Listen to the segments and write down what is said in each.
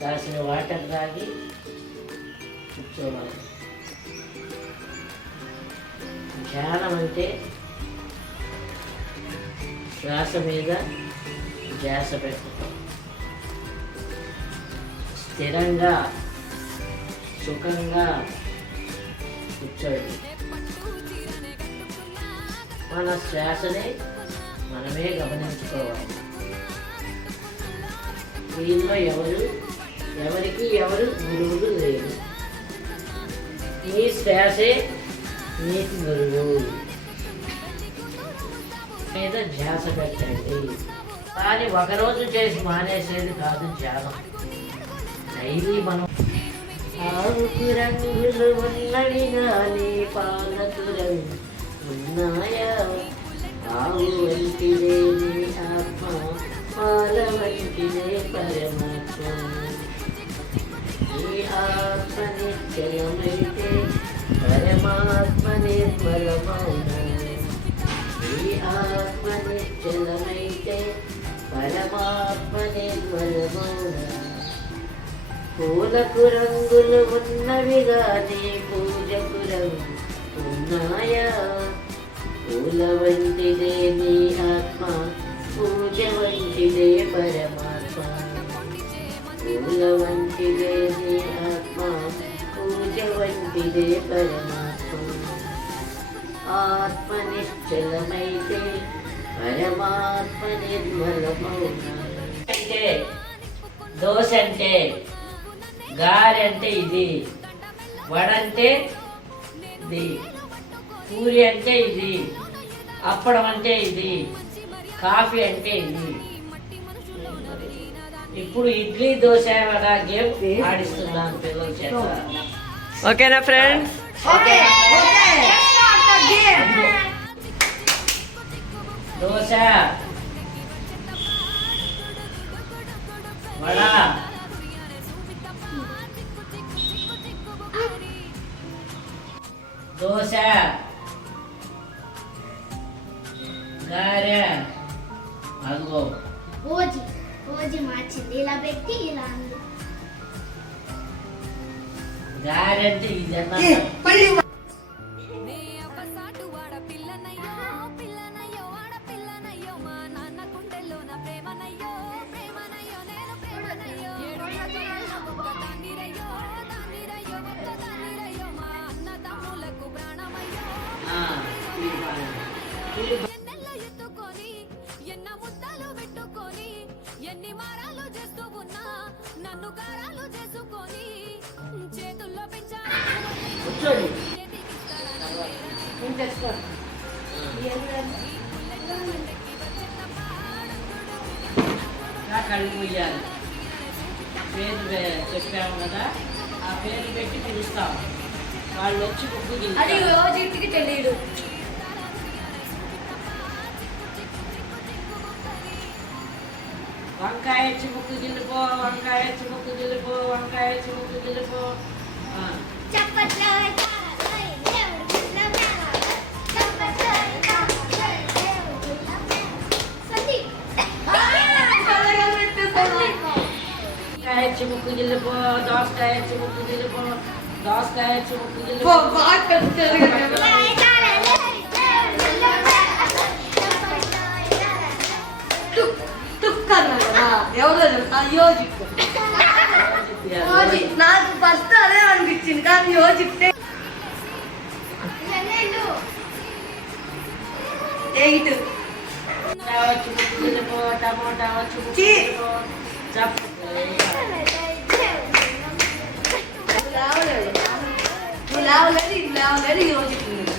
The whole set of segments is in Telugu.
కాసిన వాటర్ తాగి కూర్చోవాలి. ధ్యానం అంటే శ్వాస మీద ధ్యాస పెట్టడం, స్థిరంగా సుఖంగా కూర్చోండి. మన శ్వాసని మనమే గమనించుకోవాలి. దీనిలో ఎవరికి ఎవరు గురువులు లేరు. ఈ శ్వాసే నీకు గురువు. మీద ధ్యాస పెట్టండి. కానీ ఒకరోజు చేసి మానేసేది కాదు ధ్యానం. డైలీ మనం ఆవుకు రంగులు ఉన్నవి కానీ పాలకు రంగు ఉన్నాయా? ఆవు వంటిదే నీ ఆత్మ, పాల వంటిదే పరమాత్మ. ఈ ఆత్మ నిశ్చలమైతే పరమాత్మ నిర్మలమౌన. ఈ ఆత్మ నిశ్చలమైతే పరమాత్మ నిర్మలమౌన. పూలకు రంగులు ఉన్నవి గాని పూజకు రంగు ఉన్నాయా? పూల వంటిదే నీ ఆత్మ, పూజ వంటిదే పరమాత్మ. పూల వంటిదే నీ ఆత్మ, పూజ వంటిదే పరమాత్మ. ఆత్మ నిశ్చలమైతే పరమాత్మ నిర్మలమౌన. అంటే దోశ అంటే, గారె అంటే ఇది, వడ అంటే ఇది, పూరి అంటే ఇది, అప్పడం అంటే ఇది, కాఫీ అంటే ఇది. ఇప్పుడు ఇడ్లీ దోశ వడ గేమ్ ఆడిస్తున్నాను పిల్లల చేత. ఓకేనా ఫ్రెండ్స్? దోశ, వడ, దోశ, గారె, అదిగో ఓజీ మార్చింది. ఇలా పెట్టి ఇలా అంది. గారె అంటే ఇదన్నా ఎన్ని మారాలు చేస్తూ ఉన్నా నన్ను గారాలు చేసుకొని చేతుల్లో కళ్ళు పోయాలి. పేరు చెప్పాము కదా, ఆ పేరు పెట్టి పిలుస్తాం. వాళ్ళు వచ్చి ముక్కు తెలియదు. వంకాయ వచ్చి ముక్కు గిల్లిపో, వంకాయ వచ్చి ముక్కు గిల్లిపో, వంకాయ వచ్చి ముక్కు గిల్లిపో. వంకాయ వచ్చి ముక్కు గిల్లిపో, దోసకాయ వచ్చి ముక్కు గిల్లిపో, దోసకాయ వచ్చి ముక్కు గిల్లిపో. నాకు ఫస్ట్ అదే అనిపించింది, కానీ యోజిస్తే 8 టమోటా వచ్చి లేవలేదు ఇది లేవలేదు యోజిస్తుంది.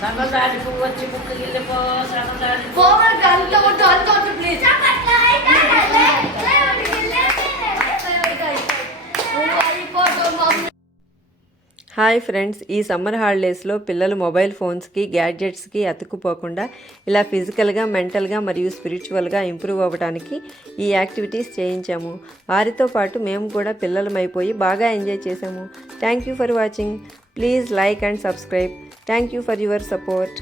సన్నదారి పువ్వు వచ్చి ముక్కు గిల్లిపో, సన్నదారి ప్లీజ్. హాయ్ ఫ్రెండ్స్, ఈ సమ్మర్ హాలిడేస్లో పిల్లలు మొబైల్ ఫోన్స్కి గ్యాడ్జెట్స్కి అతుక్కుపోకుండా ఇలా ఫిజికల్గా, మెంటల్గా మరియు స్పిరిచువల్గా ఇంప్రూవ్ అవ్వడానికి ఈ యాక్టివిటీస్ చేయించాము. వారితో పాటు మేము కూడా పిల్లలమైపోయి బాగా ఎంజాయ్ చేసాము. Thank you for watching. Please like and subscribe. Thank you for your support.